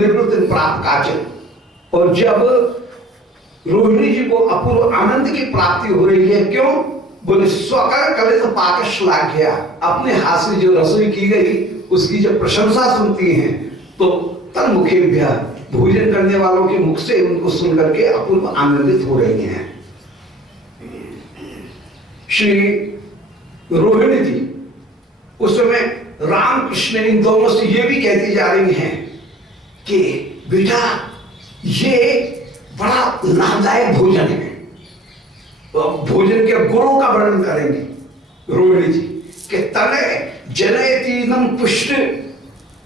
निवृत्ति प्राप्त काचित। और जब रोहिणी जी को अपूर्व आनंद की प्राप्ति हो रही है, क्यों? बोले स्वकर कलित पाक श्लाघ्या, अपने हाथ से जो रसोई की गई उसकी जब प्रशंसा सुनती हैं तो तन मुखे भोजन करने वालों के मुख से उनको सुन करके अपूर्व आनंदित हो रही हैं। श्री रोहिणी जी उस समय राम कृष्ण इन दोनों से ये भी कहती जा रही हैं कि बेटा ये बड़ा लाभदायक भोजन है। तो भोजन के गुणों का वर्णन करेंगे रोहिणी जी कि तने जनयतीनम पुष्ट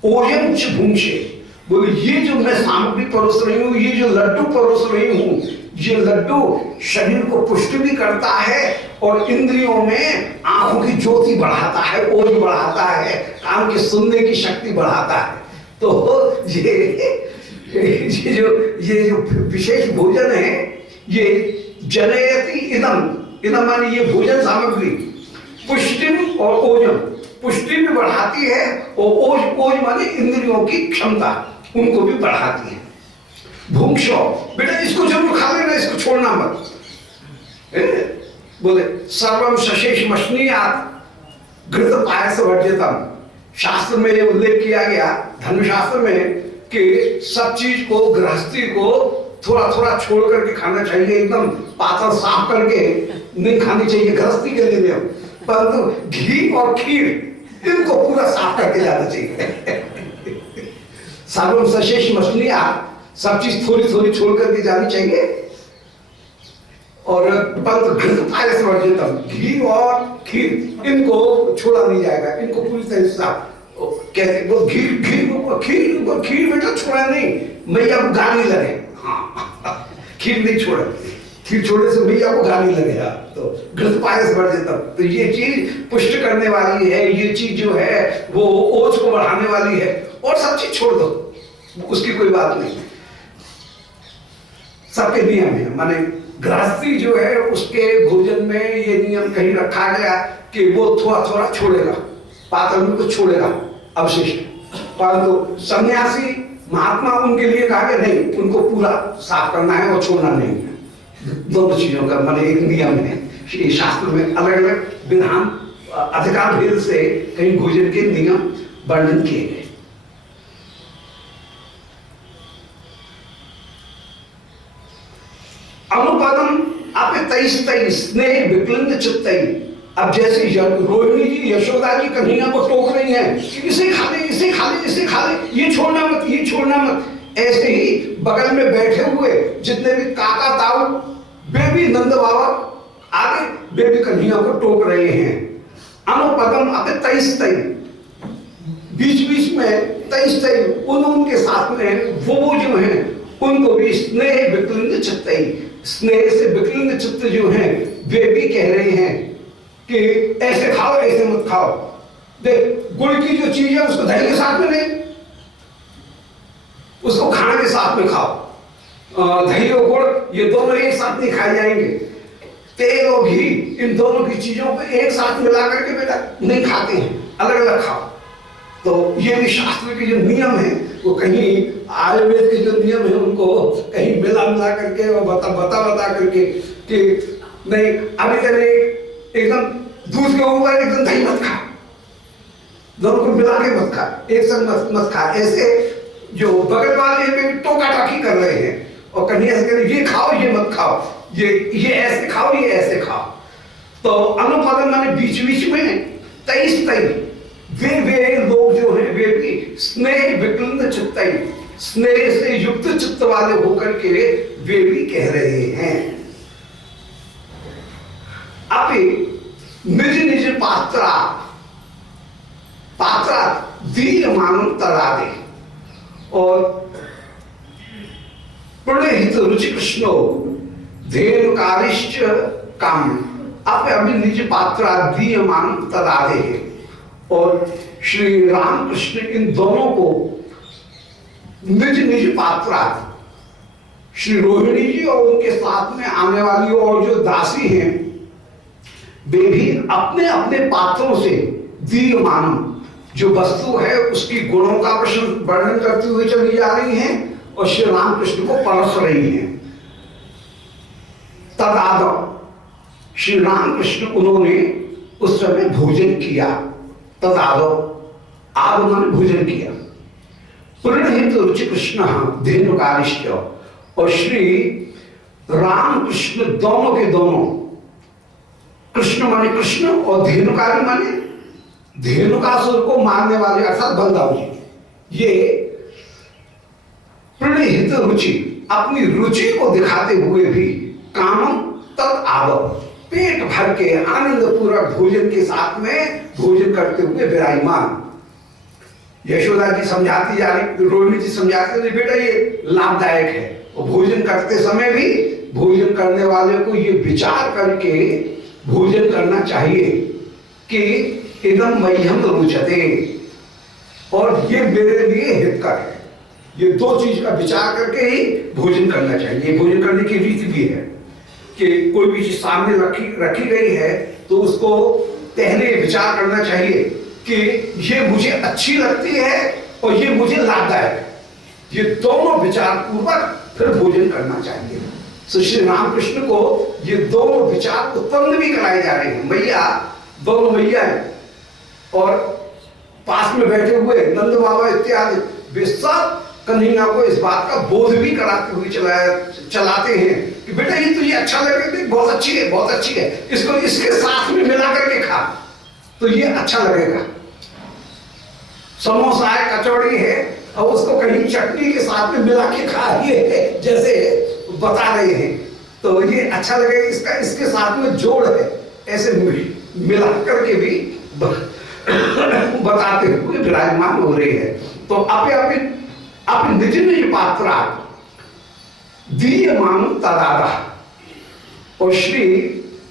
ओयम च भुंक्षे। बोले ये जो मैं सामग्री परोस रही हूँ, ये जो लड्डू परोस रही हूँ, ये लड्डू शरीर को पुष्ट भी करता है और इंद्रियों में आंखों की ज्योति बढ़ाता है, ओज बढ़ाता है, कान की सुनने की शक्ति बढ़ाता है। तो ये जो विशेष भोजन है, ये जनयति इदम माने ये भोजन सामग्री पुष्टिम और ओजम, पुष्टि भी बढ़ाती है और ओज माने इंद्रियों की क्षमता उनको भी बढ़ाती है। भूक्षो, बेटा इसको जरूर खा लेना, इसको छोड़ना मत। बोले सर्वम सशेष मशनीयात घृत पायस वर्जितम। शास्त्र में उल्लेख किया गया, धर्मशास्त्र में, कि सब चीज को, गृहस्थी को थोड़ा थोड़ा छोड़ करके खाना चाहिए, एकदम पातल साफ करके नहीं खानी चाहिए गृहस्थी के लिए, परंतु घी और खीर इनको पूरा साफ करके जाना चाहिए। सर्वम सशेष मछलियां, सब चीज थोड़ी थोड़ी छोड़ करके जानी चाहिए। और परंतु घृत पायस वर्जितम, घी और खीर इनको छोड़ा नहीं जाएगा, इनको पूरी तरह से साफ। कहते वो खीर बेटा छोड़ा नहीं, मैया को गाली लगे। हाँ, खीर नहीं छोड़ा, खीर छोड़ने से मैया को गाली लगेगा। तो घृत पायस वर्जितम, तो ये चीज पुष्ट करने वाली है, ये चीज जो है वो ओज को बढ़ाने वाली है, और सब चीज छोड़ दो, उसकी कोई बात नहीं। सबके नियम है, माने गृहस्थी जो है उसके भोजन में ये नियम कहीं रखा गया कि वो थोड़ा थोड़ा छोड़ेगा, पातल में को छोड़ेगा अवशिष्ट, परंतु सन्यासी महात्मा उनके लिए कहा कि नहीं, उनको पूरा साफ करना है और छोड़ना नहीं है। दोनों चीजों का माने एक नियम है। शास्त्र में अलग अलग विधान अधिकार भेद से कहीं भोजन के नियम वर्णन किए गए। अनुपदम आपने तई स्नेह विक्लिन्न चित्तई। अब जैसे रोहिणी जी यशोदा जी कन्हैया को टोक रही हैं कि इसे खा ले, इसे खा ले, इसे खा ले, ये छोड़ना मत, ये छोड़ना मत। ऐसे ही बगल में बैठे हुए जितने भी काका ताऊ, वे भी नंद बाबा आगे वे भी कन्हैया को टोक रहे हैं। अनुपदम अपने तई, बीच बीच में तई उनके साथ में वो जो है उनको भी स्नेह विक्लिन्न चित्तई, स्नेह से विक्लिन्न चित्त जो है वे भी कह रहे हैं कि ऐसे खाओ, ऐसे मत खाओ। देख, गुड़ की जो चीज है उसको दही के साथ में नहीं, उसको खाने के साथ में खाओ। दही और गुड़ ये दोनों एक साथ नहीं खाए जाएंगे। तेल और घी इन दोनों की चीजों को एक साथ मिला करके बेटा नहीं खाते हैं, अलग अलग खाओ। तो ये भी शास्त्र के जो नियम है वो कहीं आयुर्वेद के जो नियम है उनको कहीं मिला करके और बता करके कि नहीं, अभी चले एकदम दूध के ऊपर एकदम दही मत खा, दोनों को मिला के मत खा, एक संग मत खा। ऐसे जो बगल वाले में टोका टाकी कर रहे हैं और कहीं ऐसे करें, ये खाओ, ये मत खाओ, ये ऐसे खाओ, ये ऐसे खाओ। तो अनुपादन माने बीच बीच में तई वे लोग जो हैं वे भी स्नेह विक्लिन्न चित्तई, स्नेह से युक्त चित्त वाले होकर के वे भी कह रहे हैं। अभी निज निज पात्रा दीयमानं तरादे और प्रणहित रुचि कृष्णो धेनुकारिश्च काम। अभी निज पात्रा दीयमानं तरादे है, और श्री रामकृष्ण इन दोनों को निज निज पात्रा, श्री रोहिणी जी और उनके साथ में आने वाली और जो दासी हैं वे भी अपने अपने पात्रों से दीयमान जो वस्तु है उसकी गुणों का वर्णन करती हुई चली जा रही हैं और श्री रामकृष्ण को परस रही हैं। तदादव श्री रामकृष्ण उन्होंने उस समय भोजन किया। तदादव आदव माने भोजन किया। प्रणहित रुचि कृष्ण धेनुकारिष्ट, और श्री रामकृष्ण दोनों के दोनों, कृष्ण माने कृष्ण और धेनुकारी माने धेनुकासुर को मारने वाले अर्थात बलदाऊ जी, ये प्रणहित रुचि अपनी रुचि को दिखाते हुए भी कामम तद आदव पेट भर के आनंद पूर्वक भोजन के साथ में भोजन करते हुए विराजमान। यशोदा जी समझाती जा रही, रोहिणी जी समझाते रही, बेटा ये लाभदायक है। और भोजन करते समय भी भोजन करने वाले को ये विचार करके भोजन करना चाहिए कि इदम मह्यम रुचते, और ये मेरे लिए हितकर है। ये दो चीज का विचार करके ही भोजन करना चाहिए। भोजन करने की रीति भी है कि कोई भी चीज सामने रखी गई है तो उसको पहले विचार करना चाहिए कि ये मुझे अच्छी लगती है और ये मुझे लाभदायक है। ये दोनों विचार पूर्वक फिर भोजन करना चाहिए। तो श्री रामकृष्ण को ये दोनों विचार उत्पन्न भी कराए जा रहे हैं। मैया, दोनों मैया है और पास में बैठे हुए नंद बाबा इत्यादि वे सब कन्हैया को इस बात का बोध भी कराते हुए चलाते हैं कि बेटा ये तुझे अच्छा लगे, बहुत अच्छी है, बहुत अच्छी है, इसको इसके साथ में मिला करके खा तो ये अच्छा लगेगा। समोसा है, कचौड़ी है और उसको कहीं चटनी के साथ में मिला के खा, ये जैसे बता रहे हैं तो ये अच्छा लगेगा, इसका इसके साथ में जोड़ है, ऐसे मिला करके भी बताते हुए विराजमान हो रहे हैं। तो अपने निज निज पात्रा दीयमान तदादा, और श्री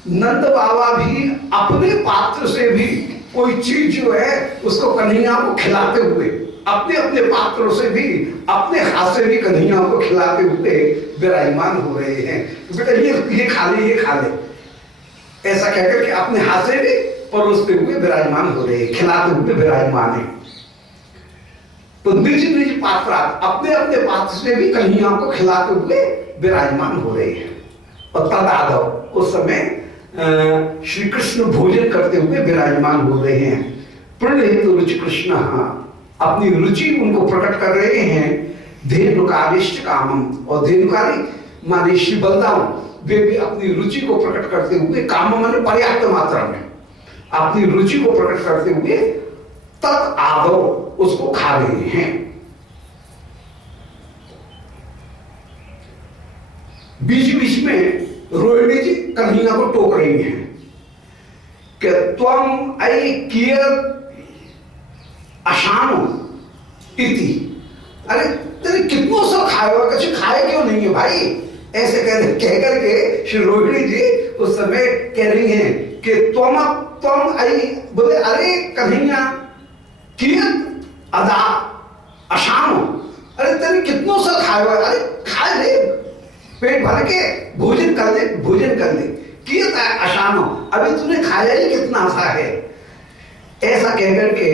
नंद बाबा भी अपने पात्र से भी कोई चीज जो है उसको कन्हैया को खिलाते हुए, अपने अपने पात्रों से भी, अपने हाथ से भी कन्हैया को खिलाते हुए विराजमान हो रहे हैं। बेटा ये खा ले, ये खा ले, ऐसा कहकर के अपने हाथ से भी परोसते हुए विराजमान हो रहे हैं, खिलाते हुए विराजमान है। तो निज निज पात्रा अपने अपने पात्र से भी कन्हैया को खिलाते हुए विराजमान हो रहे हैं। और तदादव उस समय श्री कृष्ण भोजन करते हुए विराजमान हो रहे हैं। प्रणहित रुचि कृष्ण अपनी रुचि उनको प्रकट कर रहे हैं। धेनुकारिष्ट कामम, और धेनुकारी माने श्री बलदाऊ वे भी अपनी रुचि को प्रकट करते हुए, काम माने पर्याप्त मात्रा में अपनी रुचि को प्रकट करते हुए तत् आदव उसको खा रहे हैं। बीच बीच में रोहिणी जी कन्हैया को टोक रही हैं कि त्वम ऐ कियत अशानो इति, अरे तेरे कितनों सा खाए हो, कुछ खाए क्यों नहीं है भाई, ऐसे कह करके श्री रोहिणी जी उस समय कह रही हैं कि त्वम ऐ, बोले अरे कन्हैया कियत अदा अशानो, अरे तेरे कितनों सा खाए हो, अरे खा ले, पेट भर के भोजन कर ले, भोजन कर ले, कियत अशानो, अभी तूने खाया ही कितना सा है। ऐसा कहकर के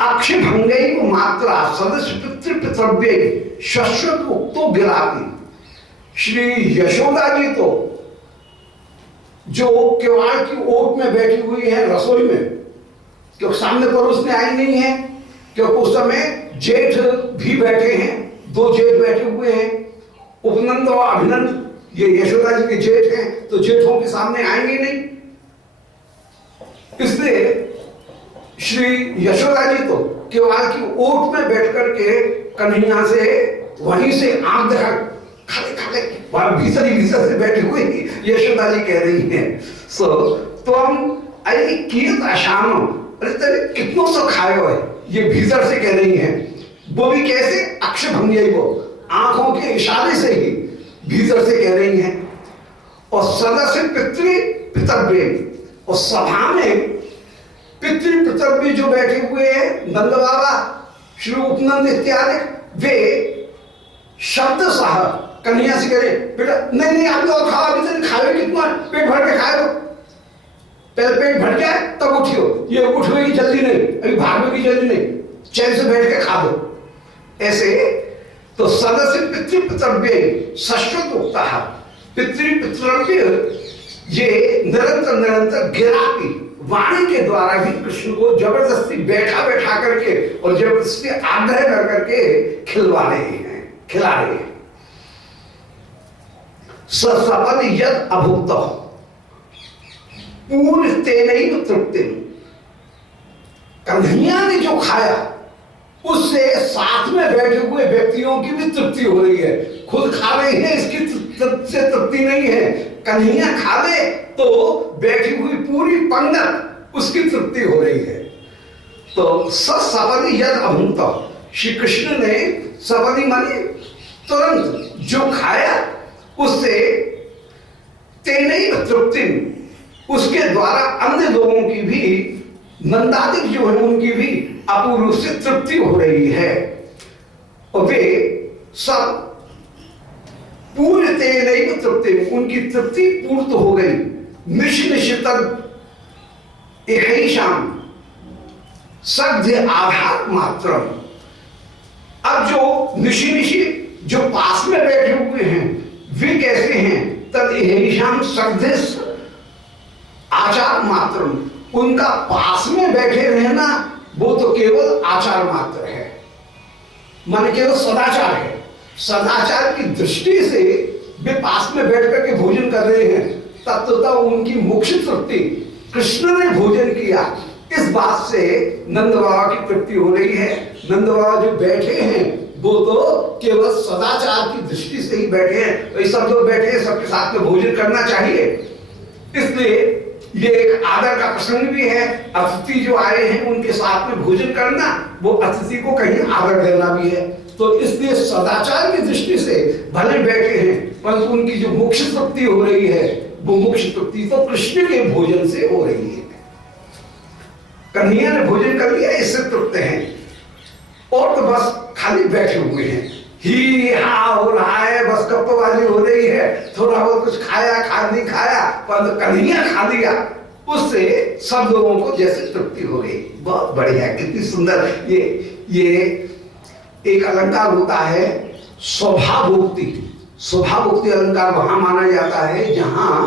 अक्षभंगई को मात्रा सदस्य पितृपितव्य शश्वत उक्तो गिराती, श्री यशोदा जी तो जो केवाड़ की ओट में बैठी हुई है रसोई में, क्योंकि सामने परोसने आई नहीं है, क्योंकि उस समय जेठ भी बैठे हैं, दो जेठ बैठे हुए हैं, उपनंद और अभिनंद, ये यशोदा जी के जेठ हैं तो जेठों के सामने आएंगे नहीं, इसलिए श्री यशोदा जी तो केवल की ओट में बैठ करके कन्हैया से वहीं से आंख दिखा खाले खाले भीतर से बैठी हुई यशोदा जी कह रही हैं। सो तो हम अरे कियत अशानो, अरे तेरे कितनों सा खाए हुए, ये भीतर से कह रही हैं। वो भी कैसे, अक्षभंगी, वो आंखों के इशारे से ही भीतर से कह रही हैं। और सदस्य पितृव्य, और सभा में पितृव्य जो बैठे हुए हैं, नंद बाबा, श्री उपनंद इत्यादि, वे शब्द सह कन्हैया से कह रहे, बेटा नहीं नहीं आप तो खाओ, अभी तक खाए कितना, पेट भर के खाए हो, पहले पेट भर जाए तब उठियो, ये उठने की जल्दी नहीं, अभी भागने की जल्दी नहीं, चैन से बैठ के खा दो। ऐसे तो सदस्य पितृपितृव्य शाश्वत उगता है। पितृपितृव्य ये निरंतर निरंतर गिराती वाणी के द्वारा भी कृष्ण को जबरदस्ती बैठा बैठा करके और जबरदस्ती आग्रह कर करके खिला रहे हैं। सपद यद अभुक्त पूर्ण तेन तृप्ति, कन्हैया ने जो खाया उससे साथ में बैठे हुए व्यक्तियों की भी तृप्ति हो रही है। खुद खा रहे हैं इसकी से तृप्ति नहीं है, कन्हैया खा ले तो बैठी हुई पूरी पंगत उसकी तृप्ति हो रही है। तो सपदी यद अभुक्त, श्री कृष्ण ने सपदी माने तुरंत जो खाया उससे तेन तृप्ति, उसके द्वारा अन्य लोगों की भी, नंदादिक जो है उनकी भी अपूर्व से तृप्ति हो रही है और वे सब पूर्ण तेन तृप्ति, उनकी तृप्ति पूर्त हो गई। निश्चित शाम सद्य आधार मात्र, अब जो निशी जो पास में बैठे हुए हैं वे कैसे हैं? तद शाम सद्य आचार मात्र, उनका पास में बैठे रहना वो तो केवल आचार मात्र है, माने केवल सदाचार है। सदाचार की दृष्टि से वे पास में बैठ करके भोजन कर रहे हैं, तत्वतः उनकी मोक्ष तृप्ति, कृष्ण ने भोजन किया इस बात से नंद बाबा की तृप्ति हो रही है। नंद बाबा जो बैठे हैं वो तो केवल सदाचार की दृष्टि से ही बैठे हैं, वही सब लोग बैठे हैं, सबके साथ में भोजन करना चाहिए। इसलिए ये एक आदर का प्रसंग भी है, अतिथि जो आए हैं उनके साथ में भोजन करना, वो अतिथि को कहीं आदर देना भी है। तो इसलिए सदाचार की दृष्टि से भले बैठे हैं, परंतु उनकी जो मोक्ष तृप्ति हो रही है वो मोक्ष तृप्ति तो कृष्ण के भोजन से हो रही है। कन्हैया ने भोजन कर लिया, इससे तृप्त हैं, और तो बस खाली बैठे हुए हैं, ही हा हो रहा है, बस गप्पबाजी हो रही है, थोड़ा बहुत कुछ खाया खा नहीं खाया, पर कन्हैया खा लिया, उससे सब लोगों को जैसे तृप्ति हो गई। बहुत बढ़िया, कितनी सुंदर। ये एक अलंकार होता है स्वभावोक्ति। स्वभावोक्ति अलंकार वहां माना जाता है जहां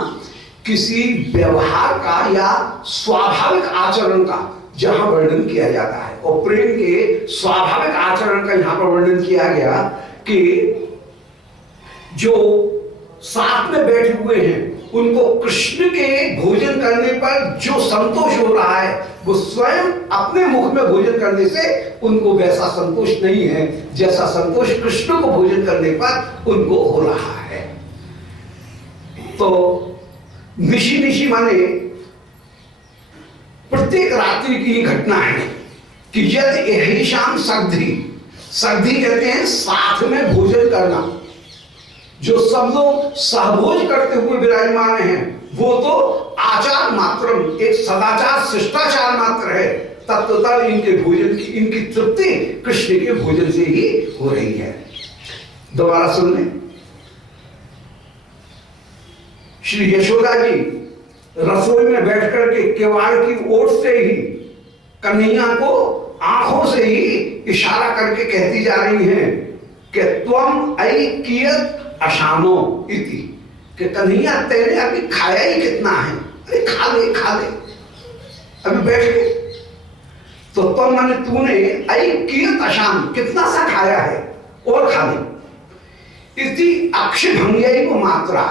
किसी व्यवहार का या स्वाभाविक आचरण का जहां वर्णन किया जाता है, और प्रेम के स्वाभाविक आचरण का यहां पर वर्णन किया गया कि जो साथ में बैठे हुए हैं उनको कृष्ण के भोजन करने पर जो संतोष हो रहा है वो स्वयं अपने मुख में भोजन करने से उनको वैसा संतोष नहीं है जैसा संतोष कृष्ण को भोजन करने पर उनको हो रहा है। तो निशी माने प्रत्येक रात्रि की घटना है कि यदि यही शाम सग्धि कहते हैं साथ में भोजन करना, जो सब लोग सहभोज करते हुए विराजमान हैं वो तो आचार मात्र, एक सदाचार शिष्टाचार मात्र है, तत्वतः इनके भोजन की इनकी तृप्ति कृष्ण के भोजन से ही हो रही है। दोबारा सुन लें। श्री यशोदा जी रसोई में बैठ करके केवाड़ की ओर से ही कन्हैया को आंखों से ही इशारा करके कहती जा रही हैं कि त्वम ऐकियत अशानो इति, कि कन्हैया तेरे अभी खाया ही कितना है, अरे खा ले अभी बैठ के। तो तुम माने तूने ऐकियत अशान, कितना सा खाया है और खा ले। इति अक्ष भंग्य को मात्रा,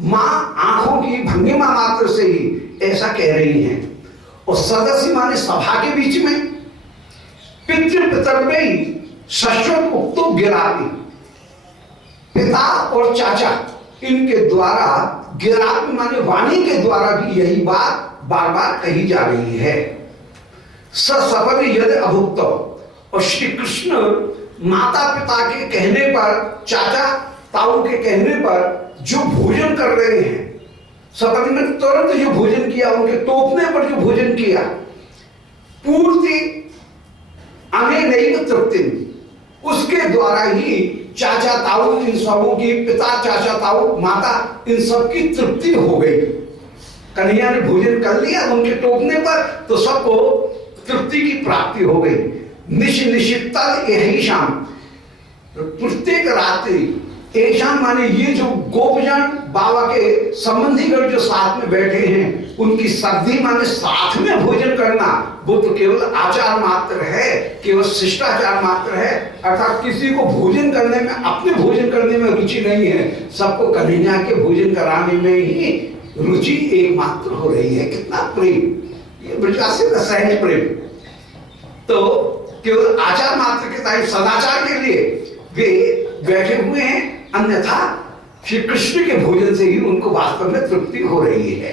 मां आंखों की भंगिमा मात्र से ही ऐसा कह रही हैं। और सदस्य माने सभा के बीच में, पितृपितर्व्यै शाश्वत उक्तो गिरापी, पिता और चाचा इनके द्वारा, गिरापी माने वाणी के द्वारा भी यही बात बार बार कही जा रही है। सपद यद अभुक्त, और श्री कृष्ण माता पिता के कहने पर, चाचा ताऊ के कहने पर जो भोजन कर रहे हैं, सपद ने तुरंत जो भोजन किया, उनके टोकने पर जो भोजन किया, पूर्ति अनेनैव तृप्ति, उसके द्वारा ही चाचा ताऊ इन सबों की, पिता चाचा ताऊ माता इन सब की तृप्ति हो गई। कन्हैया ने भोजन कर लिया उनके टोकने पर, तो सबको तृप्ति की प्राप्ति हो गई। निशितल यही शाम, प्रत्येक रात्रि ऐसा माने ये जो गोपजन बाबा के संबंधीगण जो साथ में बैठे हैं, उनकी सर्दी माने साथ में भोजन करना, वो तो केवल आचार मात्र है, केवल शिष्टाचार मात्र है। अर्थात किसी को भोजन करने में, अपने भोजन करने में रुचि नहीं है, सबको कन्हैया के भोजन कराने में ही रुचि एकमात्र हो रही है। कितना प्रेम, ये ब्रजवासी का सहज प्रेम। तो केवल आचार मात्र के टाइम सदाचार के लिए वे बैठे हुए हैं, अन्यथा श्री कृष्ण के भोजन से ही उनको वास्तव में तृप्ति हो रही है।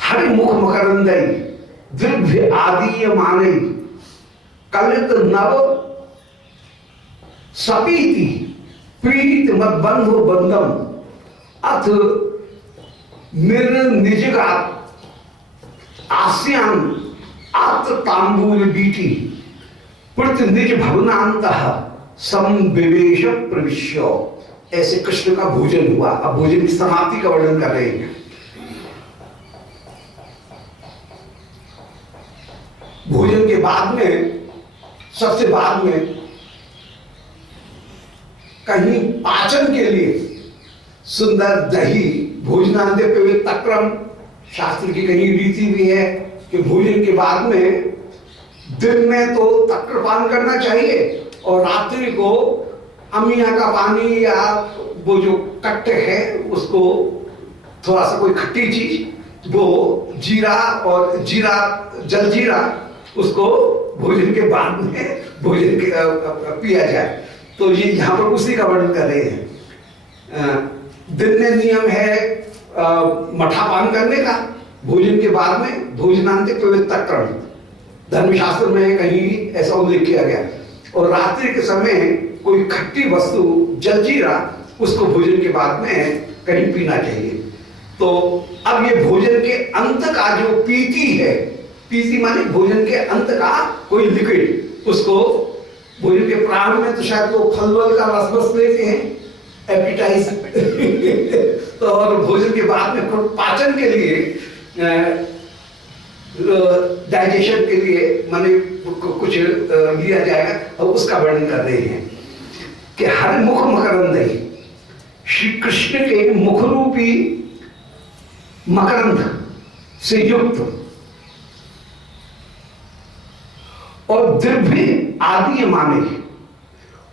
हरि मुख मकरंदई द्रव्य आदि मानई कलित नव सपीति प्रीत मत बंधु बंधम अथ निर्निजगा आस्यान आत्र तांबूल बीटी प्रति निज भवनांतः समविवेश प्रविश्य। ऐसे कृष्ण का भोजन हुआ। अब भोजन की समाप्ति का वर्णन कर रहे हैं। भोजन के बाद में, सबसे बाद में कहीं पाचन के लिए सुंदर दही, भोजनांदे पे तक्रम, शास्त्र की कहीं रीति भी है कि भोजन के बाद में दिन में तो तक्रपान करना चाहिए और रात्रि को अमिया का पानी या वो जो कट्टे है उसको थोड़ा सा कोई खट्टी चीज, वो जीरा और जलजीरा उसको भोजन के बाद में भोजन के पिया जाए। तो ये यहाँ पर उसी का वर्णन कर रहे हैं। दिन में नियम है मठा पान करने का भोजन के बाद में, भोजनांत तक्रम, धर्मशास्त्र में कहीं ऐसा उल्लेख किया गया। और रात्रि के समय कोई खट्टी वस्तु जलजीरा, उसको भोजन के बाद में कहीं पीना चाहिए। तो अब ये भोजन के अंत का जो पीति है, पीति माने भोजन के अंत का कोई लिक्विड, उसको भोजन के प्रारंभ में तो शायद वो फल वल का रस बस लेते हैं, एपिटाइज तो और भोजन के बाद में पाचन के लिए, डाइजेशन के लिए माने कुछ लिया जाएगा, और उसका वर्णन कर रहे हैं कि हर मुख मकरंद, श्री कृष्ण के मुख रूपी मकरंद से युक्त और दिव्य आदि माने,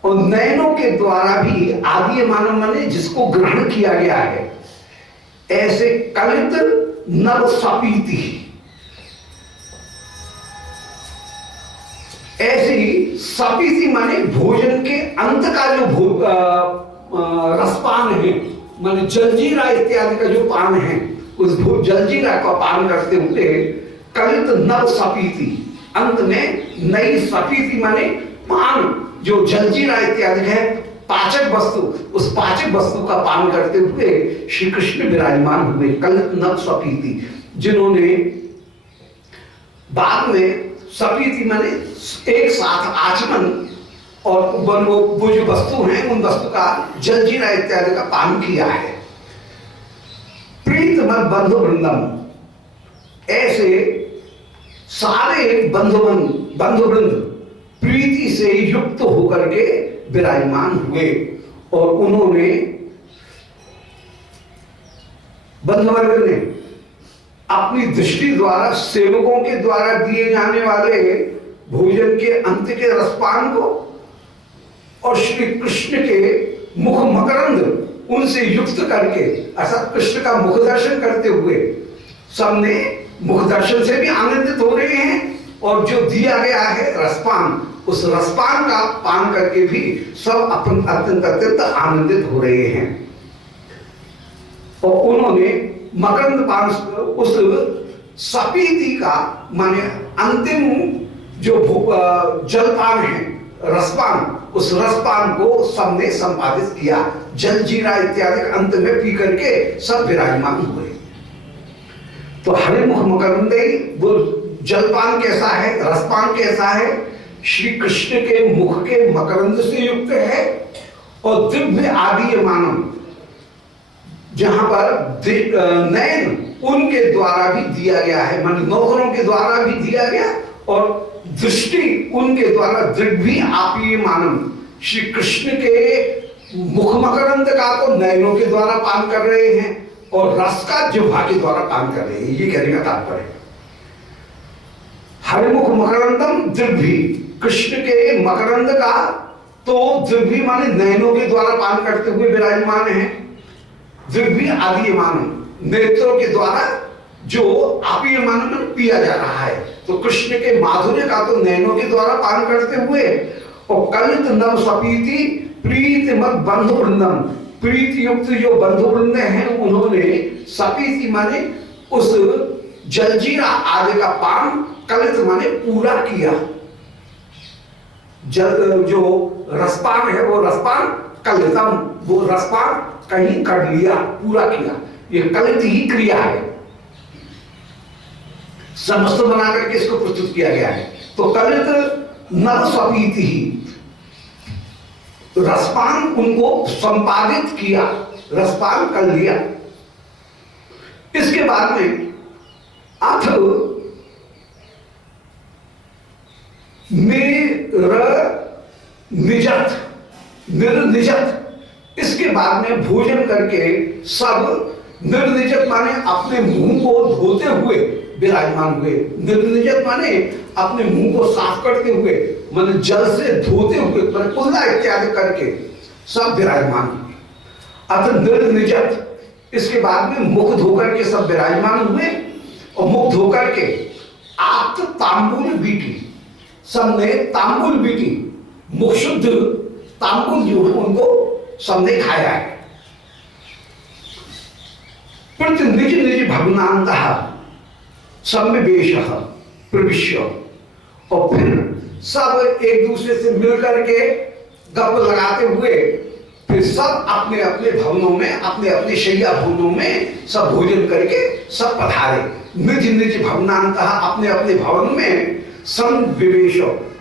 और नयनों के द्वारा भी आदि मानव माने जिसको ग्रहण किया गया है, ऐसे कलित नव सपीति, ऐसी सपीति माने भोजन के अंत का जो रसपान है, माने जलजीरा इत्यादि का जो पान है, उस जलजीरा का पान करते हुए कलित नव सपीति, अंत में नई सपीति माने पान, जो जलजीरा इत्यादि है पाचक वस्तु, उस पाचक वस्तु का पान करते हुए श्री कृष्ण विराजमान हुए। कलित नव सपीति, जिन्होंने बाद में सपीति माने एक साथ आचमन और वो जो वस्तु हैं उन वस्तु का जलजीरा इत्यादि का पान किया है। प्रीत मत बंधु वृंदम, ऐसे सारे बंधु वृंद प्रीति से युक्त होकर के विराजमान हुए, और उन्होंने बंधुवर्ग ने अपनी दृष्टि द्वारा सेवकों के द्वारा दिए जाने वाले भोजन के अंत के रसपान को और श्री कृष्ण के मुख मकरंद उनसे युक्त करके, अर्थात कृष्ण का मुख दर्शन करते हुए सबने मुख दर्शन से भी आनंदित हो रहे हैं, और जो दिया गया है रसपान, उस रसपान का पान करके भी सब अत्यंत अत्यंत आनंदित हो रहे हैं। और उन्होंने मकरंद पान, उस सपीति का माने अंतिम जो जलपान है, रसपान, उस रसपान को सबने संपादित किया। जलजीरा इत्यादि अंत में पी करके सब विराजमान हुए। तो हरिमुख मकरंदे, वो जलपान कैसा है, रसपान कैसा है, श्री कृष्ण के मुख के मकरंद से युक्त है, और दिव्य आदि मानव, जहां पर नयन उनके द्वारा भी दिया गया है, मान नौकरों के द्वारा भी दिया गया, और दृष्टि उनके द्वारा दृढ़ भी आपीय मानम। श्री कृष्ण के मुख मकरंद का तो नयनों के द्वारा पान कर रहे हैं और रस का जिह्वा के द्वारा पान कर रहे हैं, ये कहने का तात्पर्य। हरिमुख मकरंदम दृढ़, कृष्ण के मकरंद का तो दृढ़ माने नयनों के द्वारा पान करते हुए विराजमान है। दृढ़ आदि मानम, नेत्रों के द्वारा जो आपीय मानम पिया जा रहा है, तो कृष्ण के माधुर्य का तो नयनों के द्वारा पान करते हुए, और कलित नव सपीति प्रीति मत बंधु वृंदम, प्रीति युक्त जो बंधु वृंद हैं उन्होंने सपीति माने उस जलजीरा आदि का पान, कलित माने पूरा किया। जल जो रसपान है वो रसपान कलितम, वो रसपान कहीं कर लिया, पूरा किया, ये कलित ही क्रिया है। समस्त बनाकर के इसको प्रस्तुत किया गया है। तो कलित नव स्वपीति ही, रसपान उनको संपादित किया, रसपान कर लिया। इसके बाद में अथ निर्निजत, निर्निजत, इसके बाद में भोजन करके सब निर्निजत माने अपने मुंह को धोते हुए विराजमान हुए। निर्निजत माने अपने मुंह को साफ करते हुए, माने जल से धोते हुए, माने कुल्ला इत्यादि करके सब विराजमान हुए। अतः निर्निजत, इसके बाद में मुख धोकर के सब विराजमान हुए, और मुख धोकर के आप्त तांबुल बीटी, सबने तांबुल बीटी, मुख शुद्ध तांबुल जो है उनको सबने खाया है। प्रति निज निज भगनांतः सम्यवेश प्रविश्य, और फिर सब एक दूसरे से मिलकर के गप लगाते हुए फिर सब अपने अपने भवनों में, अपने अपने शैया भवनों में सब भोजन करके सब पधारे। निज निज भवनांतः, अपने अपने भवन में समविवेश,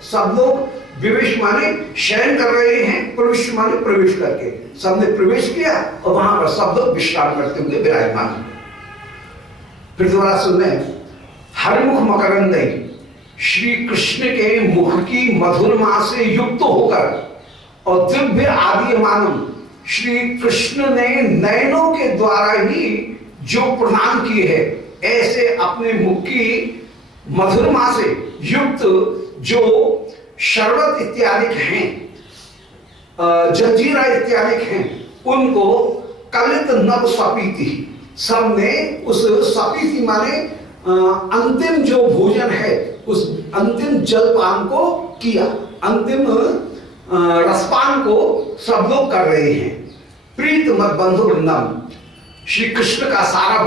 सब लोग, विवेश माने शयन कर रहे हैं, प्रवेश माने प्रवेश करके, सबने प्रवेश किया और वहां पर सब लोग विश्राम करते हुए विराजमान। फिर दोबारा सुनने, हरिमुख मकरंद, श्री कृष्ण के मुख की मधुरमा से युक्त होकर और दिव्य आदि मानम, श्री कृष्ण ने नयनों के द्वारा ही जो प्रदान किए है, ऐसे अपने मुख की मधुरमा से युक्त जो शरबत इत्यादि हैं, जलजीरा इत्यादि हैं, उनको कलित नव सपीति, सबने उस सपीति माने अंतिम जो भोजन है उस अंतिम जलपान को किया, अंतिम रसपान को सब लोग कर रहे हैं। प्रीत मत बंधु वृंदम, श्री कृष्ण का सारा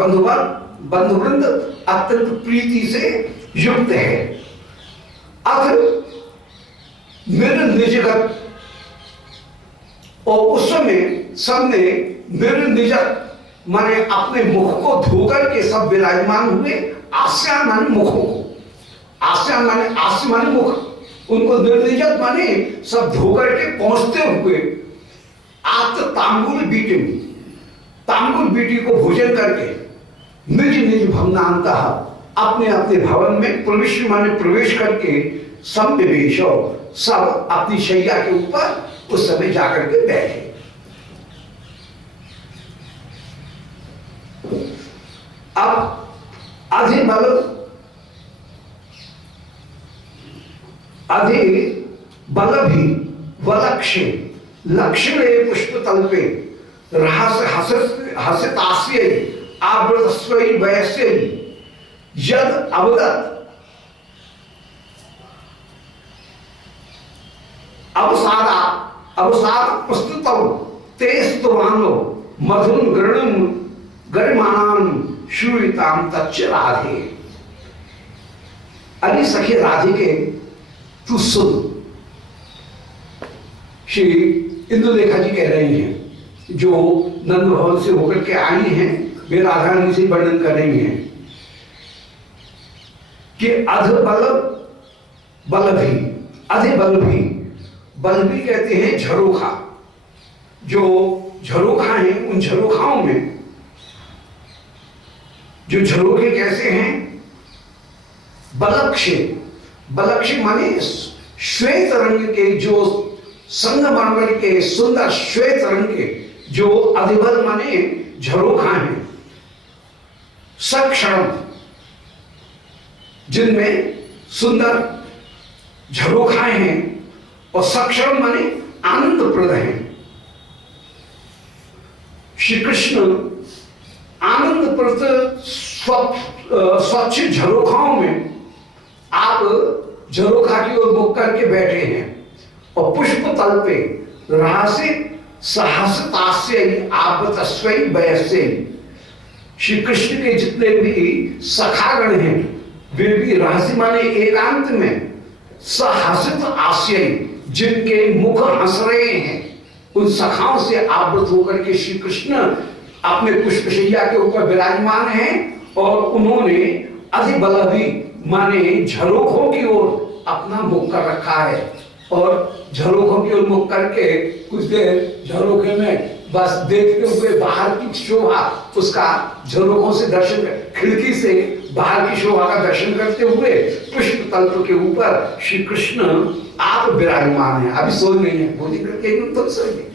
बंधुवृंद अत्यंत प्रीति से युक्त है। अथ निर्निजगत, और उस समय सबने निर्निजत माने अपने मुख को धोकर के सब विराजमान हुए। आस्यान माने मुखों को, आस्यान माने आस्य माने मुख, उनको निर्निजत माने सब धोकर के पहुंचते हुए आत तांबुल बीटी, तांबुल बीटी को भोजन करके निज निज भवनांतः, अपने अपने भवन में प्रवेश माने प्रवेश करके समविवेश, सब अपनी शैया के ऊपर उस समय जाकर के बैठे। अब अधि बल अधि बल भी वलक्ष्य लक्ष्मणे पुष्पतल्पे हसितास्यै आवृतस्वै वयस्यै यद अवदत् अवसाद प्रस्तुतौ ते स्तुवानो मधुन गृणम गरिमाणाम श्रूयताम तच्च राधे। अरे सखी राधिके तू सुन, श्री इंदुलेखा जी कह रही हैं, जो नंद भवन से होकर के आई हैं, वे राधा रानी से वर्णन कर रही हैं कि अध बल भी, अधि बल भी कहते हैं झरोखा, जो झरोखा है उन झरोखाओं में जो झरोखे कैसे हैं? बलक्षे, बलक्षे माने श्वेत रंग के, जो संगमरमर के सुंदर श्वेत रंग के जो अधिबल माने झरोखा हैं। सक्षण, जिनमें सुंदर झरोखाएं हैं, और सक्षण माने आनंदप्रद हैं। श्री कृष्ण आनंदप्रद स्वच्छ झरोखाओं में आप झरोखा की ओर मुख करके बैठे हैं, और पुष्प तल पे रहस्य सहस्तास्य आबतस्वै वयस्य। श्री कृष्ण के जितने भी सखागण हैं वे भी रहस्य माने एकांत में सहसित आश्रय, जिनके मुख हंस रहे हैं, उन सखाओं से आवृत होकर के श्री कृष्ण अपने पुष्पशैया के ऊपर विराजमान हैं, और उन्होंने अधिबलभी माने झरोखों की ओर अपना मुख कर रखा है। और झरोखों की ओर मुख करके कुछ देर झरोखे में बस देखते हुए बाहर की शोभा, उसका झरोखों से दर्शन, खिड़की से बाहर की शोभा का दर्शन करते हुए पुष्प तल्प के ऊपर श्री कृष्ण आप विराजमान हैं। अभी सो नहीं है, भोजन करके एकदम तो सोएंगे,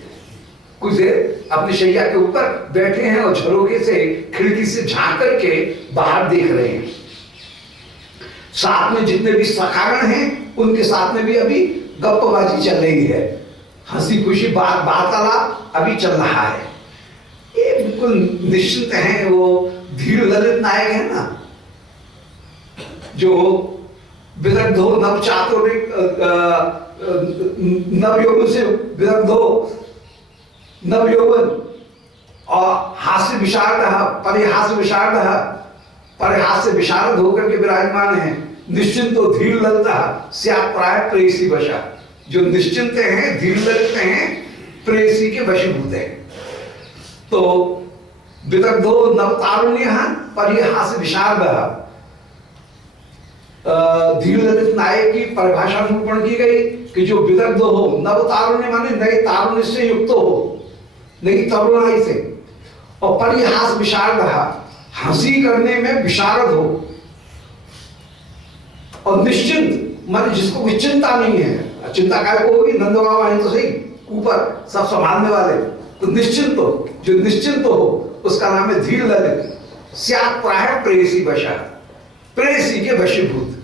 कुछ देर अपनी शैया के ऊपर बैठे हैं और झरोखे से खिड़की से झांक करके बाहर देख रहे हैं। साथ में जितने भी सखागण हैं उनके साथ में भी अभी गप्पबाजी चल रही है, हंसी खुशी वार्तालाप अभी चल रहा है। ये बिल्कुल निश्चिंत हैं। वो धीर ललित नायक है ना, जो विदग्धो नव चातुर्य नव यौवन से विदग्धो नव यौवन और हास्य विशारद परिहास विशारद परिहास से विशारद होकर के विराजमान है। निश्चिंतो धीर ललित स्यात् प्राय प्रेयसी वशा, जो निश्चिंत हैं, धीर ललित हैं, प्रेयसी के वशीभूत हैं। तो विदग्धो नवतारुण्य परिहास विशारद, धीर ललित नायक की परिभाषा निरूपण की गई कि जो विदग्ध हो, नवतारुण्य माने नए तारुण्य से युक्त हो, नई तरुणाई से, और परिहास विशारद हंसी करने में विशारद हो, और निश्चिंत माने जिसको कोई चिंता नहीं है। चिंता काय को होगी, नंद बाबा है तो सही, ऊपर सब संभालने वाले। तो निश्चिंत हो, जो निश्चिंत हो उसका नाम है धीर ललित। स्यात् प्राय प्रेयसी वशा, प्रेयसी के वशीभूत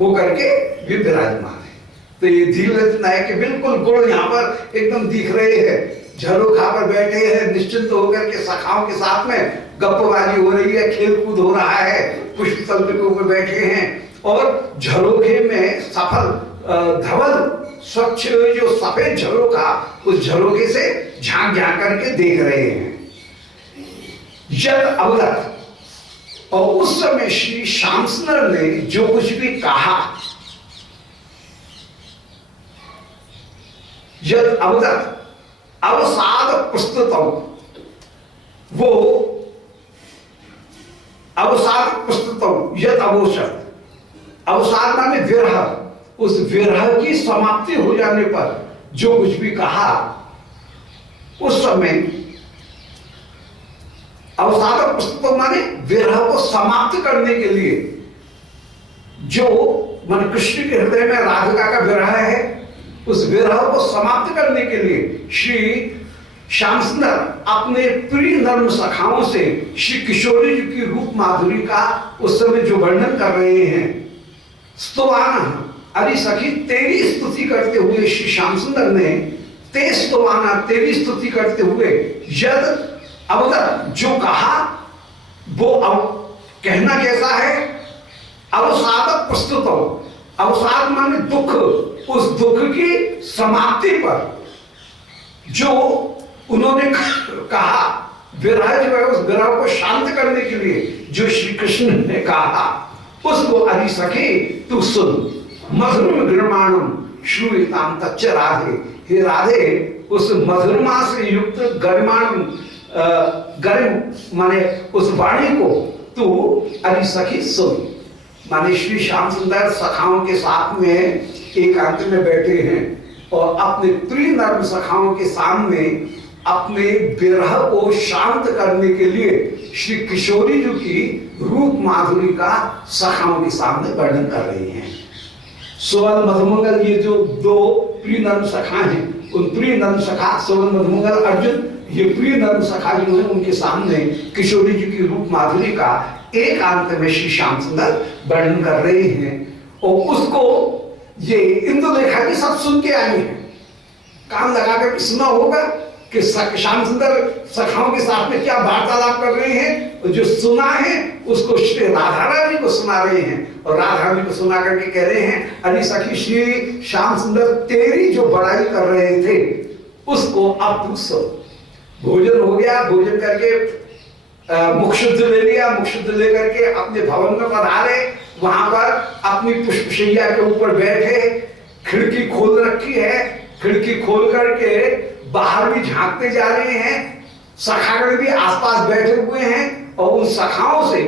होकर के भी विराजमान है। तो ये धीर ललित नायक के बिल्कुल गुण यहाँ पर एकदम दिख रहे हैं। झरोखा पर बैठे हैं, निश्चिंत होकर के सखाओं के साथ में गप्पबाजी हो रही है, खेल कूद हो रहा है, पुष्प तल्प के ऊपर बैठे हैं, और झरोखे में सफल धवल स्वच्छ जो सफेद झरोखा, उस झरोखे से झांक झांक करके देख रहे हैं। जब अवगत, और उस समय श्री श्याम सुंदर ने जो कुछ भी कहा, यद अवगत अवसाद प्रस्तुतम, वो अवसाद प्रस्तुतम यद अवोचत, अवसाद माने विरह, उस विरह की समाप्ति हो जाने पर जो कुछ भी कहा, उस समय अवसाद प्रस्तुत माने विरह को समाप्त करने के लिए, जो मन कृष्ण के हृदय में राधिका का विरह है, उस विरह को समाप्त करने के लिए श्री श्याम सुंदर अपने प्रिय नर्म सखाओं से श्री किशोरी जी की रूप माधुरी का उस समय जो वर्णन कर रहे हैं, स्तुवाना, अरे सखी तेरी स्तुति करते हुए श्री श्याम सुंदर ने ते स्तुवाना, तेरी स्तुति करते हुए यद अवगत, जो कहा वो कहना कैसा है, अवसाद प्रस्तुत, अवसाद माने दुख, उस दुख की समाप्ति पर जो उन्होंने कहा, विरह जो है उस विरह को शांत करने के लिए जो श्री कृष्ण ने कहा, उसको अरे सखी तू सुन, मधुरम गृणमाणम श्रूयताम तच्च राधे, हे राधे उस मधुरमा से युक्त गृणमाणम, गर्म माने उस वाणी को तू अरे सखी सुन। माने श्री श्याम सुंदर सखाओं के साथ में एकांत में बैठे हैं और अपने प्रिय नर्म सखाओं के सामने अपने विरह को शांत करने के लिए श्री किशोरी जी की रूप माधुरी का सखाओं के सामने वर्णन कर रही हैं। सुवर्ण मधुमंगल, ये जो दो प्रिय नर्म सखा हैं, उन प्रिय नर्म सखा सुवर्ण मधुमंगल अर्जुन, ये प्रिय नर्म सखा जो है उनके सामने किशोरी जी की रूप माधुरी का एकांत में श्री श्याम सुंदर वर्णन कर रहे हैं। और उसको ये इंदुलेखा की सब सुन के आई है, कान लगा कर सुना होगा कि श्याम सुंदर सखाओं के साथ में क्या वार्तालाप कर रहे हैं, और जो सुना है उसको श्री राधा रानी को सुना रहे हैं, और राधा रानी को सुना करके कह रहे हैं, अरे सखी श्री श्याम सुंदर तेरी जो बड़ाई कर रहे थे उसको अब तू सुन। भोजन हो गया, भोजन करके मुख शुद्ध ले लिया, मुख शुद्ध लेकर के अपने भवन में पधारे, वहां पर अपनी पुष्पशैया के ऊपर बैठे, खिड़की खोल रखी है, खिड़की खोल करके बाहर भी झांकते जा रहे हैं, सखागण भी आसपास बैठे हुए हैं और उन सखाओं से